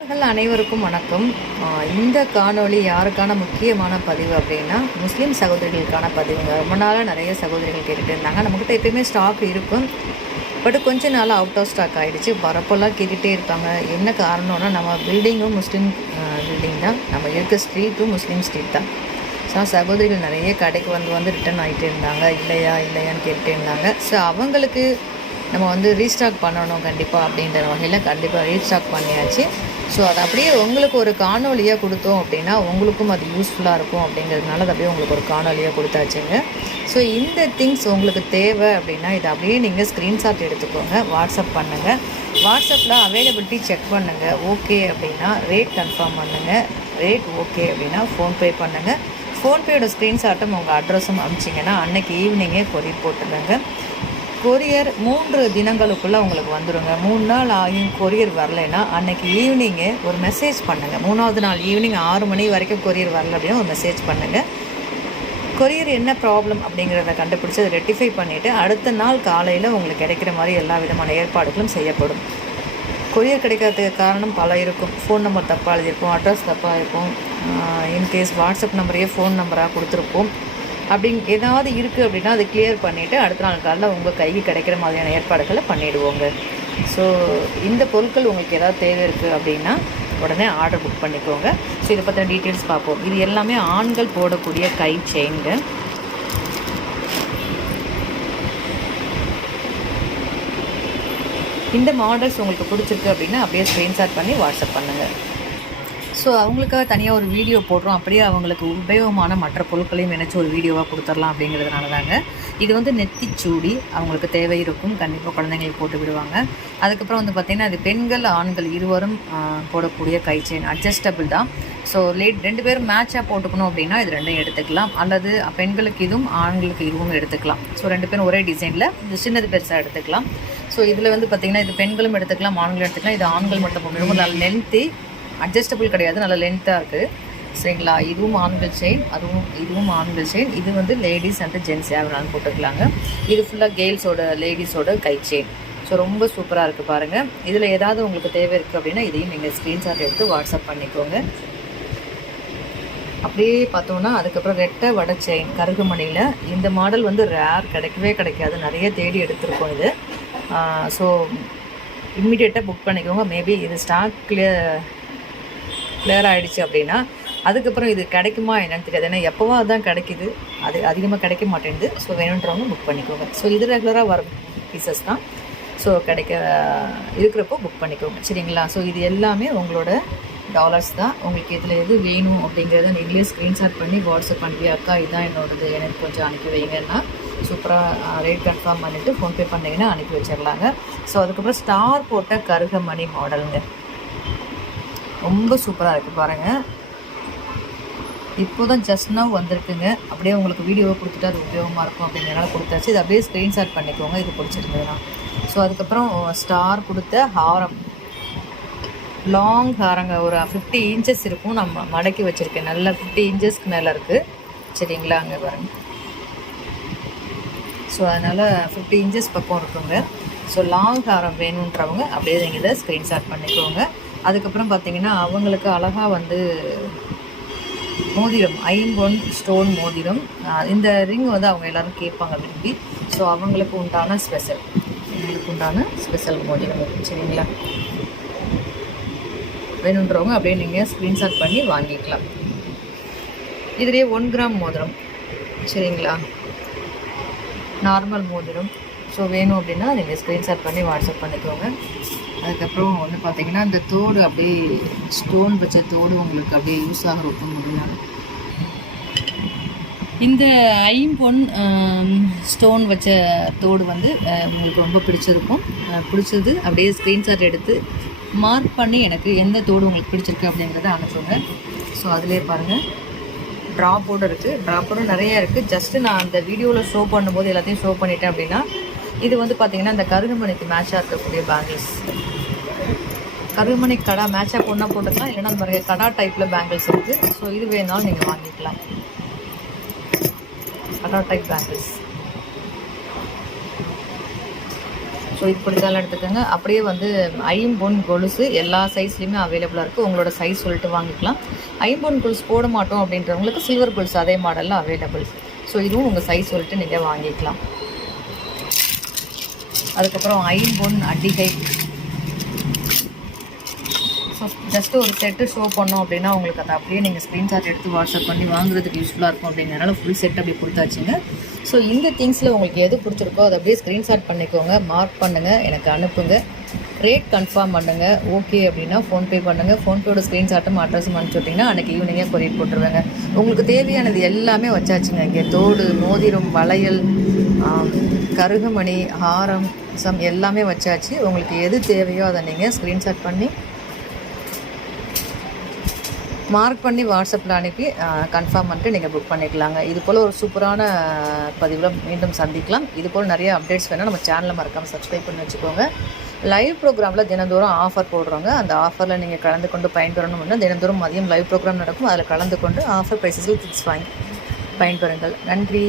அனைவருக்கும் வணக்கம். இந்த காணொளி யாருக்கான முக்கியமான பதிவு அப்படின்னா, முஸ்லீம் சகோதரிகளுக்கான பதிவுங்க. ரொம்ப நாளாக நிறைய சகோதரிகள் கேட்டுகிட்டு இருந்தாங்க. நம்மக்கிட்ட எப்பயுமே ஸ்டாக் இருக்கும், பட் கொஞ்ச நாள் அவுட் ஆஃப் ஸ்டாக் ஆகிடுச்சு. வரப்பெல்லாம் கேட்டுகிட்டே இருப்பாங்க. என்ன காரணம்னா, நம்ம பில்டிங்கும் முஸ்லீம் பில்டிங் தான், நம்ம இருக்க ஸ்ட்ரீட்டும் முஸ்லீம் ஸ்ட்ரீட் தான். ஸோ சகோதரிகள் நிறைய கடைக்கு வந்து ரிட்டர்ன் ஆகிட்டே இருந்தாங்க. இல்லையான்னு கேட்டுகிட்டே இருந்தாங்க. ஸோ அவங்களுக்கு நம்ம ரீஸ்டாக் பண்ணணும் கண்டிப்பாக அப்படின்ற வகையில் கண்டிப்பாக ரீஸ்டாக் பண்ணியாச்சு. ஸோ அதை அப்படியே உங்களுக்கு ஒரு காணொலியாக கொடுத்தோம் அப்படின்னா உங்களுக்கும் அது யூஸ்ஃபுல்லாக இருக்கும் அப்படிங்கிறதுனால அதை அப்படியே உங்களுக்கு ஒரு காணொலியாக கொடுத்தாச்சுங்க. ஸோ இந்த திங்ஸ் உங்களுக்கு தேவை அப்படின்னா இதை அப்படியே நீங்கள் ஸ்க்ரீன்ஷாட் எடுத்துக்கோங்க, வாட்ஸ்அப் பண்ணுங்கள். வாட்ஸ்அப்பில் அவைலபிலிட்டி செக் பண்ணுங்கள். ஓகே அப்படின்னா ரேட் கன்ஃபார்ம் பண்ணுங்கள். ரேட் ஓகே அப்படின்னா ஃபோன்பே பண்ணுங்கள். ஃபோன்பேயோட ஸ்க்ரீன்ஷாட்டும் உங்கள் அட்ரஸும் அனுப்பிச்சிங்கன்னா அன்றைக்கி ஈவினிங்கே கொரியர் போட்டுருங்க. கொரியர் 3 தினங்களுக்குள்ளே உங்களுக்கு வந்துடுங்க. 3 நாள் ஆகியும் கொரியர் வரலைன்னா அன்றைக்கி ஈவினிங்கே ஒரு மெசேஜ் பண்ணுங்கள். 3ஆவது நாள் ஈவினிங் 6 மணி வரைக்கும் கொரியர் வரல அப்படின்னா ஒரு மெசேஜ் பண்ணுங்கள். கொரியர் என்ன ப்ராப்ளம் அப்படிங்கிறத கண்டுபிடிச்சி அதை ரெட்டிஃபை பண்ணிவிட்டு அடுத்த நாள் காலையில் உங்களுக்கு கிடைக்கிற மாதிரி எல்லா விதமான ஏற்பாடுகளும் செய்யப்படும். கொரியர் கிடைக்காததுக்கு காரணம் பல இருக்கும். ஃபோன் நம்பர் தப்பாக எழுதியிருப்போம், அட்ரஸ் தப்பாக இருக்கும், இன்கேஸ் வாட்ஸ்அப் நம்பரையே ஃபோன் நம்பராக கொடுத்துருப்போம். ஏதாவது இருக்குது அப்படின்னா அதை கிளியர் பண்ணிவிட்டு அடுத்த நாள் காலையில் உங்கள் கைக்கு கிடைக்கிற மாதிரியான ஏற்பாடுகளை பண்ணிவிடுவோங்க. ஸோ இந்த பொருட்கள் உங்களுக்கு ஏதாவது தேவை இருக்குது அப்படின்னா உடனே ஆர்டர் புக் பண்ணிக்கோங்க. ஸோ இதை பற்றின டீட்டெயில்ஸ் பார்ப்போம். இது எல்லாமே ஆண்கள் போடக்கூடிய கை செயின்ங்க. இந்த மாடல்ஸ் உங்களுக்கு பிடிச்சிருக்கு அப்படின்னா அப்படியே ஸ்க்ரீன்ஷாட் பண்ணி வாட்ஸ்அப் பண்ணுங்கள். ஸோ அவங்களுக்காக தனியாக ஒரு வீடியோ போடுறோம். அப்படியே அவங்களுக்கு உபயோகமான மற்ற பொருட்களையும் நினச்சி ஒரு வீடியோவாக கொடுத்துடலாம் அப்படிங்கிறதுனால தாங்க. இது நெத்திச்சூடி அவங்களுக்கு தேவை இருக்கும், கண்டிப்பாக குழந்தைங்களுக்கு போட்டு விடுவாங்க. அதுக்கப்புறம் பார்த்திங்கன்னா இது பெண்கள் ஆண்கள் இருவரும் போடக்கூடிய கை செயின், அட்ஜஸ்டபிள் தான். ஸோ 2 பேரும் மேட்சாக போட்டுக்கணும் அப்படின்னா இது 2 எடுத்துக்கலாம், அல்லது பெண்களுக்கு இதுவும் ஆண்களுக்கு இதுவும் எடுத்துக்கலாம். ஸோ 2 பேரும் ஒரே டிசைனில் இது சின்னது பெருசாக எடுத்துக்கலாம். ஸோ இதில் பார்த்திங்கன்னா இது பெண்களும் எடுத்துக்கலாம், ஆண்களும் எடுத்துக்கலாம். இது ஆண்கள் மட்டும் போட்டு ரொம்ப நல்ல லென்த்தி, அட்ஜஸ்டபிள் கிடையாது, நல்ல லென்த்தாக இருக்குது. சரிங்களா? இதுவும் ஆண்கள் செயின், இதுவும் ஆண்கள் செயின். இது லேடிஸ் அண்ட் ஜென்ஸ் யாருனாலும் போட்டுக்கலாங்க. இது ஃபுல்லாக கேர்ள்ஸோட லேடிஸோட கை செயின். ஸோ ரொம்ப சூப்பராக இருக்குது பாருங்கள். இதில் ஏதாவது உங்களுக்கு தேவை இருக்குது அப்படின்னா இதையும் நீங்கள் ஸ்க்ரீன்ஷாட் எடுத்து வாட்ஸ்அப் பண்ணிக்கோங்க. அப்படியே பார்த்தோன்னா அதுக்கப்புறம் ரெட்டை வடை செயின் கருகுமணியில். இந்த மாடல் ரேர், கிடைக்கவே கிடைக்காது, நிறைய தேடி எடுத்திருக்கோம் இது. ஸோ இம்மிடியேட்டாக புக் பண்ணிக்கோங்க. மேபி இது ஸ்டாக் கிளியர் ஆகிடுச்சு அப்படின்னா அதுக்கப்புறம் இது கிடைக்குமா என்னன்னு தெரியாது. ஏன்னா எப்போவா அதுதான் கிடைக்கிது, அது அதிகமாக கிடைக்க மாட்டேங்குது. ஸோ வேணுன்றவங்க புக் பண்ணிக்கோங்க. ஸோ இது ரெகுலராக வர பீசஸ் தான். ஸோ இருக்கிறப்போ புக் பண்ணிக்கோங்க. சரிங்களா? ஸோ இது எல்லாமே உங்களோட டாலர்ஸ் தான். உங்களுக்கு இதில் எது வேணும் அப்படிங்கிறத நீங்களே ஸ்க்ரீன்ஷாட் பண்ணி வாட்ஸ்அப் பண்ணி அக்கா இதுதான் என்னோடது, எனக்கு கொஞ்சம் அனுப்பி வைங்கன்னா சூப்பராக ரேட் கன்ஃபார்ம் பண்ணிவிட்டு ஃபோன்பே பண்ணிங்கன்னா அனுப்பி வச்சிடலாங்க. ஸோ அதுக்கப்புறம் ஸ்டார் போட்ட கருகமணி மாடலுங்க, ரொம்ப சூப்பராக இருக்குது பாருங்கள். இப்போ தான் ஜஸ்ட் நவ் வந்திருக்குங்க. அப்படியே உங்களுக்கு வீடியோவை கொடுத்துட்டு அது உபயோகமாக இருக்கும் அப்படிங்கிறனால கொடுத்தாச்சு. இது அப்படியே ஸ்க்ரீன்ஷாட் பண்ணிக்கோங்க இது பிடிச்சிருந்ததுன்னா. ஸோ அதுக்கப்புறம் ஸ்டார் கொடுத்த ஹாரம், லாங் ஹாரங்க, ஒரு 50 இன்ச்சஸ் இருக்கும். நம்ம மடக்கி வச்சுருக்கேன், நல்லா 50 இன்ச்சஸ்க்கு மேலே இருக்குது. சரிங்களா? அங்கே பாருங்கள். ஸோ அதனால் 50 இன்ச்சஸ் பக்கம் இருக்குங்க. ஸோ லாங் ஹாரம் வேணுன்றவங்க அப்படியே நீங்கள் இதை ஸ்க்ரீன்ஷாட் பண்ணிக்கோங்க. அதுக்கப்புறம் பார்த்திங்கன்னா அவங்களுக்கு அழகாக மோதிரம், ஐம்பொன் ஸ்டோன் மோதிரம். இந்த ரிங் அவங்க எல்லோரும் கேட்பாங்க விரும்பி. ஸோ அவங்களுக்கு உண்டான ஸ்பெஷல் மோதிரம். சரிங்களா? வேணுன்றவங்க அப்படியே நீங்கள் ஸ்க்ரீன்ஷாட் பண்ணி வாங்கிக்கலாம். இதுலேயே 1 கிராம் மோதிரம். சரிங்களா? நார்மல் மோதிரம். ஸோ வேணும் அப்படின்னா நீங்கள் ஸ்க்ரீன்ஷாட் பண்ணி வாட்ஸ்அப் பண்ணிக்கோங்க. அதுக்கப்புறம் பார்த்திங்கன்னா இந்த தோடு, அப்படியே ஸ்டோன் வச்ச தோடு உங்களுக்கு அப்படியே யூஸ் ஆக ரொம்ப முடியும். இந்த ஐம்பொன் ஸ்டோன் வச்ச தோடு உங்களுக்கு ரொம்ப பிடிச்சது அப்படியே ஸ்க்ரீன்ஷாட் எடுத்து மார்க் பண்ணி எனக்கு எந்த தோடு உங்களுக்கு பிடிச்சிருக்கு அப்படிங்கிறத அனுப்புங்க. ஸோ அதிலே பாருங்கள் ட்ராப்போடு இருக்குது, ட்ராப்போடு நிறையா இருக்குது. ஜஸ்ட்டு நான் அந்த வீடியோவில் ஷோ பண்ணும்போது எல்லாத்தையும் ஷோ பண்ணிட்டேன் அப்படின்னா இது பார்த்திங்கன்னா இந்த கருகுமணிக்கு மேட்சாக இருக்கக்கூடிய பேங்கிள்ஸ். கருகுமணி கடா மேட்சாக போனால் போட்டுக்கலாம், இல்லைன்னா அந்த மாதிரி கடா டைப்பில் பேங்கிள்ஸ் இருக்குது. ஸோ இது வேணாலும் நீங்கள் வாங்கிக்கலாம். கடா டைப் பேங்கிள்ஸ் ஸோ இது பிடிச்சாலும் எடுத்துக்கோங்க. அப்படியே வந்து ஐம்பொன் கொலுசு எல்லா சைஸ்லேயுமே அவைலபிளாக இருக்குது. உங்களோட சைஸ் சொல்லிட்டு வாங்கிக்கலாம். ஐம்பொன் கொலுசு போட மாட்டோம் அப்படின்றவங்களுக்கு சில்வர் கொலுசு அதே மாடலில் அவைலபிள். ஸோ இதுவும் உங்கள் சைஸ் சொல்லிட்டு நீங்கள் வாங்கிக்கலாம். அதுக்கப்புறம் ஐம்பொன் அடிகை. ஸோ ஜஸ்ட்டு ஒரு செட்டு ஷோ பண்ணோம் அப்படின்னா உங்களுக்கு அதை அப்படியே நீங்கள் ஸ்க்ரீன்ஷாட் எடுத்து வாட்ஸ்அப் பண்ணி வாங்குறதுக்கு யூஸ்ஃபுல்லாக இருக்கும் அப்படிங்கிறனால ஃபுல் செட் அப்படி கொடுத்தாச்சுங்க. ஸோ இந்த திங்ஸில் உங்களுக்கு எது பிடிச்சிருக்கோ அதை அப்படியே ஸ்க்ரீன்ஷாட் பண்ணிக்கோங்க, மார்க் பண்ணுங்கள், எனக்கு அனுப்புங்க. ரேட் கன்ஃபார்ம் பண்ணுங்கள். ஓகே அப்படின்னா ஃபோன்பே பண்ணுங்கள். ஃபோன்பேயோட ஸ்க்ரீன்ஷாட்டும் அட்ரஸும் அனுப்பிச்சி விட்டிங்கன்னா அன்றைக்கி ஈவினிங்கே கொரியர் போட்டுருவேங்க. உங்களுக்கு தேவையானது எல்லாமே வச்சாச்சுங்க. இங்கே தோடு, மோதிரம், வளையல், கருகுமணி, ஹாரம், எல்லாமே வச்சாச்சு. உங்களுக்கு எது தேவையோ அதை நீங்கள் ஸ்க்ரீன்ஷாட் பண்ணி மார்க் பண்ணி வாட்ஸ்அப்பில் அனுப்பி கன்ஃபார்ம் பண்ணிட்டு நீங்கள் புக் பண்ணிக்கலாங்க. இது போல் ஒரு சூப்பரான பதிவில் மீண்டும் சந்திக்கலாம். இது போல் நிறைய அப்டேட்ஸ் வேணால் நம்ம சேனலை மறக்காமல் சப்ஸ்கிரைப் பண்ணி வச்சுக்கோங்க. லைவ் ப்ரோக்ராமில் தினந்தோறும் ஆஃபர் போடுறோங்க. அந்த ஆஃபரில் நீங்கள் கலந்து கொண்டு பயன்பெறணும்னா தினந்தோறும் மதியம் லைவ் ப்ரோக்ராம் நடக்கும். அதில் கலந்து கொண்டு ஆஃபர் ப்ரைஸஸில் டிப்ஸ் வாங்கி பயன்பெறுங்கள். நன்றி.